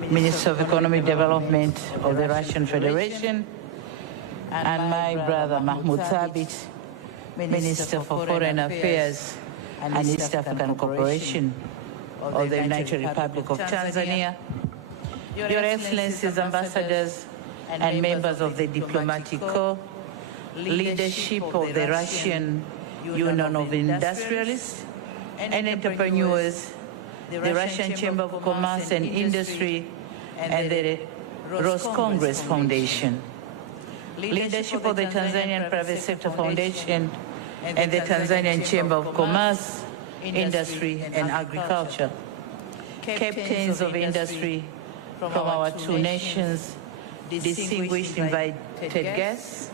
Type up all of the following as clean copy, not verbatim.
Minister of Economic Development of the Russian Federation, and my brother Mahmoud Thabit, Minister for Foreign Affairs and East African Cooperation of the United Republic of Tanzania, Your Excellencies, ambassadors and members of the diplomatic corps, leadership of the Russian Union of Industrialists and Entrepreneurs, the Russian Chamber of Commerce and Industry, and the Congress Foundation, leadership of the Tanzanian Private Sector Foundation and the Tanzanian Chamber of Commerce, Industry and Agriculture, captains of industry from our two nations, distinguished invited guests,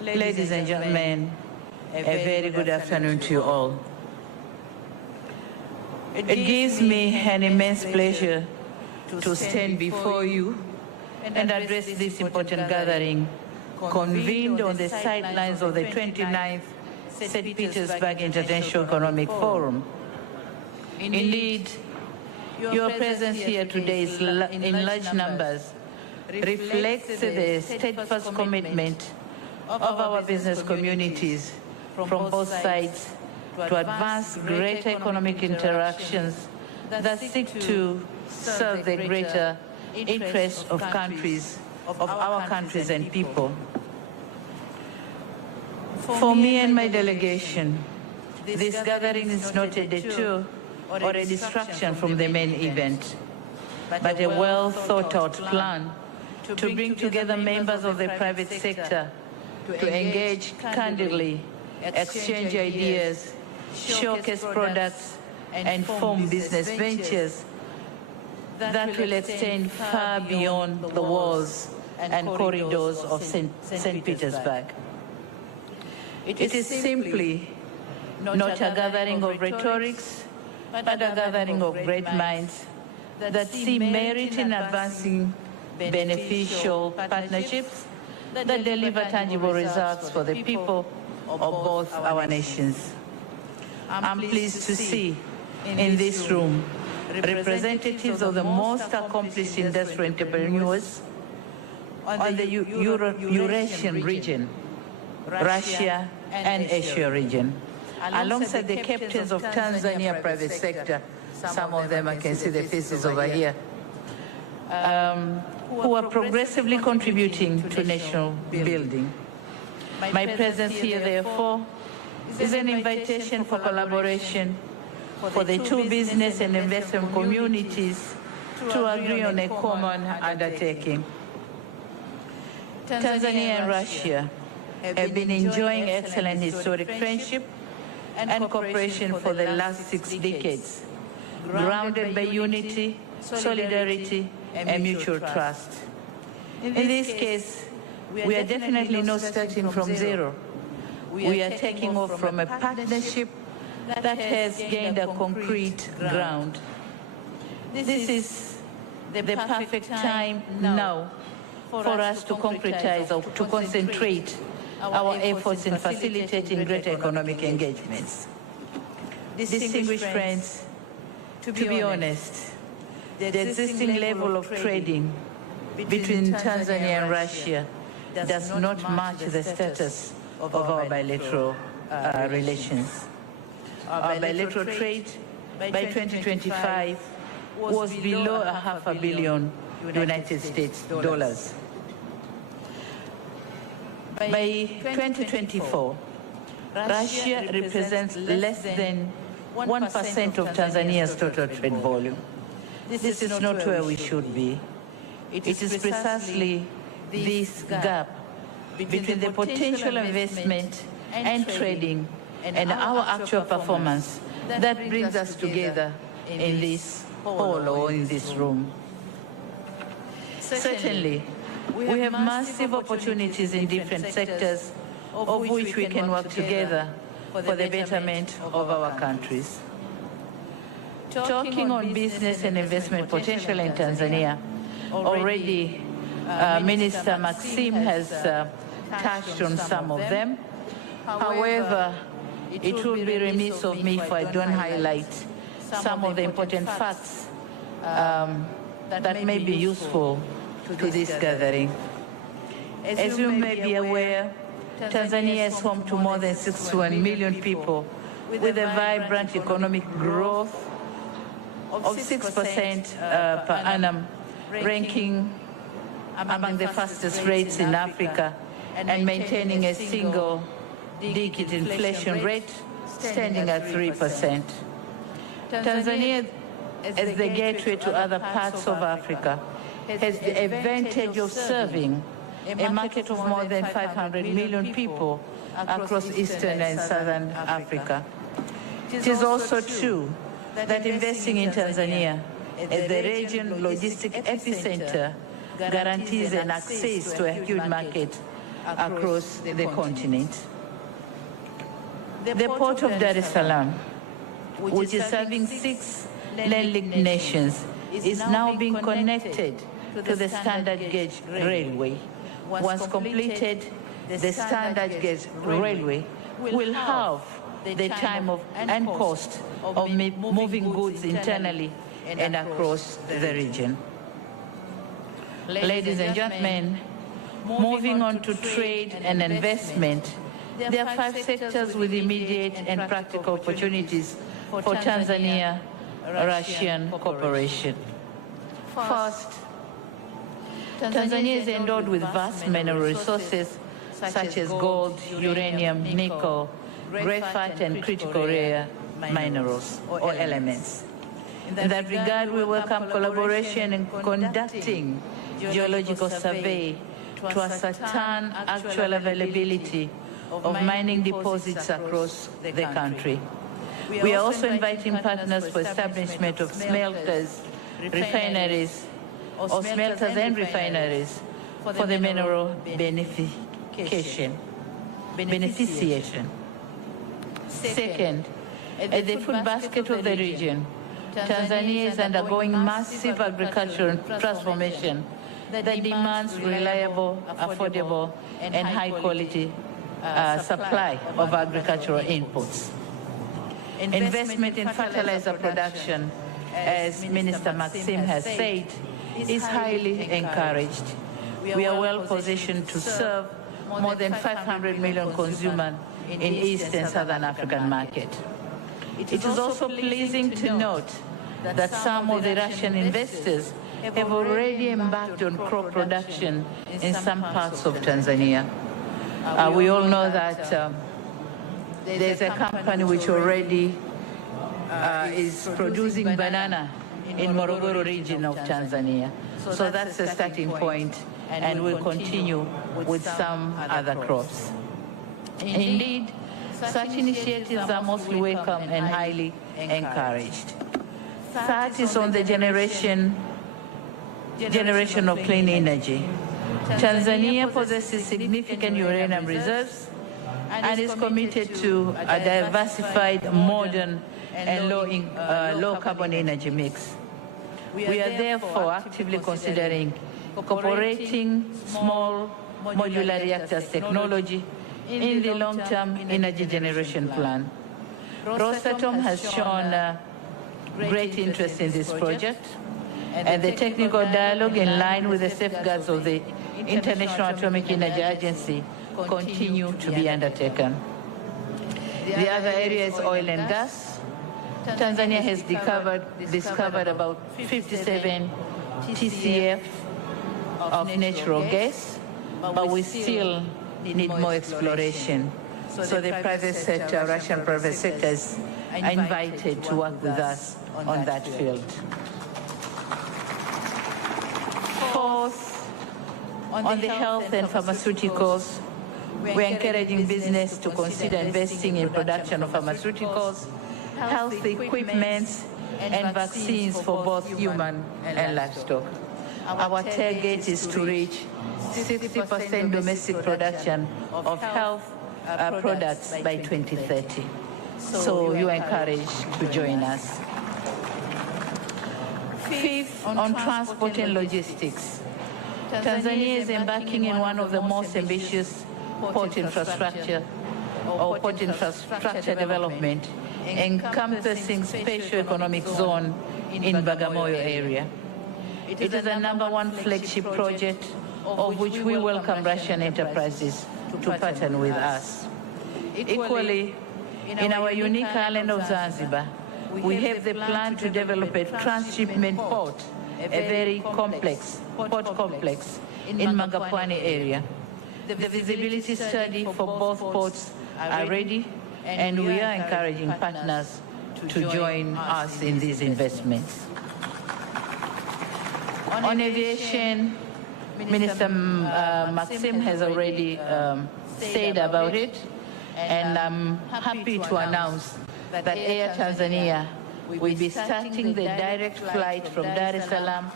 ladies and gentlemen, a very good afternoon to you all. It gives me an immense pleasure to stand before you and address this important gathering convened on the sidelines of the 29th St. Petersburg International Economic Forum. Indeed, your presence here today is in large numbers reflects the steadfast commitment of our business communities from both sides to advance greater economic interactions that seek to serve the greater interests of our countries and people. For me and my delegation, this gathering is not a detour or a distraction from the main event, but a well-thought-out plan to bring together members of the private sector to engage candidly, exchange ideas, showcase products, and form business ventures that will extend far beyond the walls and corridors of St. Petersburg. It is simply not a gathering of rhetorics, but a gathering of great minds that see merit in advancing beneficial partnerships that deliver tangible results for the people of both our nations. I'm pleased to see in this room representatives of the most accomplished industrial entrepreneurs on the Eurasian region, Russia and Asia region, alongside the captains of Tanzania private sector. Some of them, I can see the faces over here, who are progressively contributing to national building. My presence here, therefore, is an invitation for collaboration for the two business and investment communities to agree on a common undertaking. Tanzania and Russia have been enjoying excellent historic friendship and cooperation for the last 6 decades, grounded by unity, solidarity, and mutual trust. In this case, we are definitely not starting from zero. We are taking off from a partnership that has gained a concrete ground. This is the perfect time now for us to concretize or to concentrate our efforts in facilitating greater economic engagements. Distinguished friends, to be honest, the existing level of trading between Tanzania and Russia does not match the status of our bilateral relations. Our bilateral trade by 2025 was below $500 million United States dollars. By 2024, Russia represents less than 1% of Tanzania's total trade volume. This is not where we should be. It is precisely this gap between the potential investment and trading and our actual performance that brings us together in this hall or in this room. Certainly, we have massive opportunities in different sectors of which we can work together for the betterment of our countries. Talking on business and investment potential in Tanzania, already Minister Maxim has touched on some of them. However, it would be remiss of me if I don't highlight some of the important facts that may be useful to this gathering. As you may be aware, Tanzania is home to more than 61 million people with a vibrant economic growth of 6% per annum, ranking among the fastest rates in Africa and maintaining a single-digit inflation rate standing at 3%. Tanzania, as the gateway to other parts of Africa, has the advantage of serving a market of more than 500 million people across Eastern and Southern Africa. It is also true that investing in Tanzania as the region logistic epicenter guarantees an access to a huge market across the continent. The port of Dar es Salaam, which is serving 6 landlocked nations, is now being connected to the standard gauge railway. Once completed, the standard gauge railway will halve the time and cost of moving goods internally and across the region. Ladies and gentlemen, moving on to trade and investment, there are 5 sectors with immediate and practical opportunities for Tanzania-Russian cooperation. First, Tanzania is endowed with vast mineral resources such as gold, uranium, nickel, graphite, and critical rare minerals or elements. In that regard, we welcome collaboration in conducting geological survey to ascertain actual availability of mining deposits across the country. We are also inviting partners for establishment of smelters, refineries, or smelters and refineries for the mineral beneficiation. Second, at the food basket of the region, Tanzania is undergoing massive agricultural transformation that demands reliable, affordable, and high-quality supply of agricultural inputs. Investment in fertilizer production, as Minister Maxim has said, is highly encouraged. We are well positioned to serve more than 500 million consumers in East and Southern African market. It is also pleasing to note that some of the Russian investors have already embarked on crop production in some parts of Tanzania. We all know that there's a company which already is producing banana in Morogoro region of Tanzania. So that's a starting point, and we'll continue with some other crops. Indeed, such initiatives are mostly welcome and highly encouraged. Third is on the generation of clean energy. Tanzania possesses significant uranium reserves and is committed to a diversified, modern, and low carbon energy mix. We are therefore actively considering incorporating small modular reactors technology in the long-term energy generation plan. Rosatom has shown great interest in this project, and the technical dialogue in line with the safeguards of the International Atomic Energy Agency continue to be undertaken. The other area is oil and gas. Tanzania has discovered about 57 TCF of natural gas, but we still need more exploration. So the private sector, Russian private sectors, are invited to work with us on that field. Fourth, on the health and pharmaceuticals, we're encouraging business to consider investing in production of pharmaceuticals, health equipment, and vaccines for both human and livestock. Our target is to reach 60% domestic production of health products by 2030. So you are encouraged to join us. Fifth, on transport and logistics. Tanzania is embarking in one of the most ambitious port infrastructure development, encompassing special economic zone in Bagamoyo area. It is the #1 flagship project of which we welcome Russian enterprises to partner with us. Equally, in our unique island of Zanzibar, we have the plan to develop a transshipment port, a very complex port complex in Magapwani area. The visibility study for both ports are ready, and we are encouraging partners to join us in these investments. On aviation, Minister Maxim has already said about it, and I'm happy to announce that Air Tanzania will be starting the direct flight from Dar es Salaam,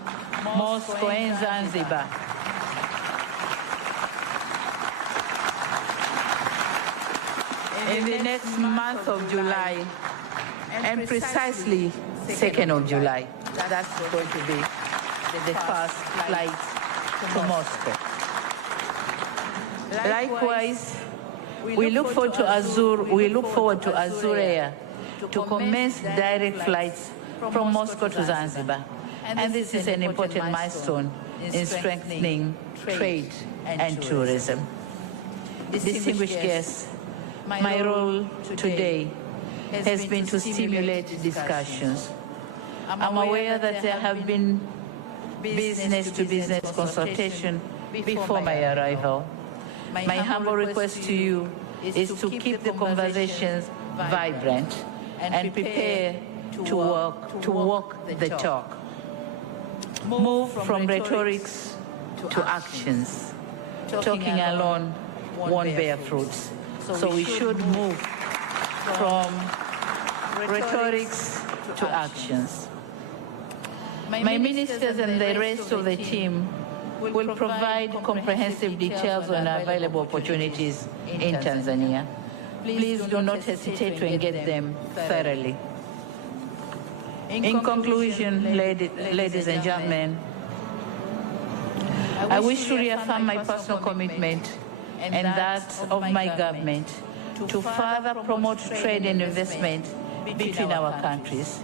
Moscow, and Zanzibar in the next month of July, and precisely 2nd of July. That's going to be the first flight to Moscow. Likewise, we look forward to Azur Air to commence direct flights from Moscow to Zanzibar. And this is an important milestone in strengthening trade and tourism. Distinguished guests, my role today has been to stimulate discussions. I'm aware that there have been business-to-business consultation before my arrival. My humble request to you is to keep the conversations vibrant and prepare to walk the talk. Move from rhetorics to actions. Talking alone won't bear fruits. So we should move from rhetorics to actions. My ministers and the rest of the team will provide comprehensive details on available opportunities in Tanzania. Please do not hesitate to engage them thoroughly. In conclusion, ladies and gentlemen, I wish to reaffirm my personal commitment and that of my government to further promote trade and investment between our countries.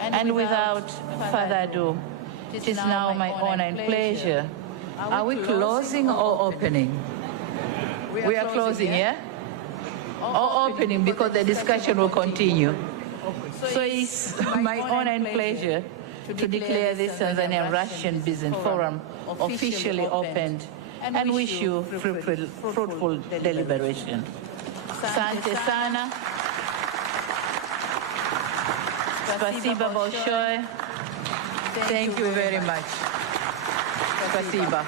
And without further ado, it is now my honor and pleasure. Are we closing or opening? We are closing, yeah? Or opening, because the discussion will continue. So it's my honor and pleasure to declare this Tanzanian Russian Business Forum officially opened and wish you fruitful deliberation. Asante sana. Spasiba большое. Thank you very much. Spasiba.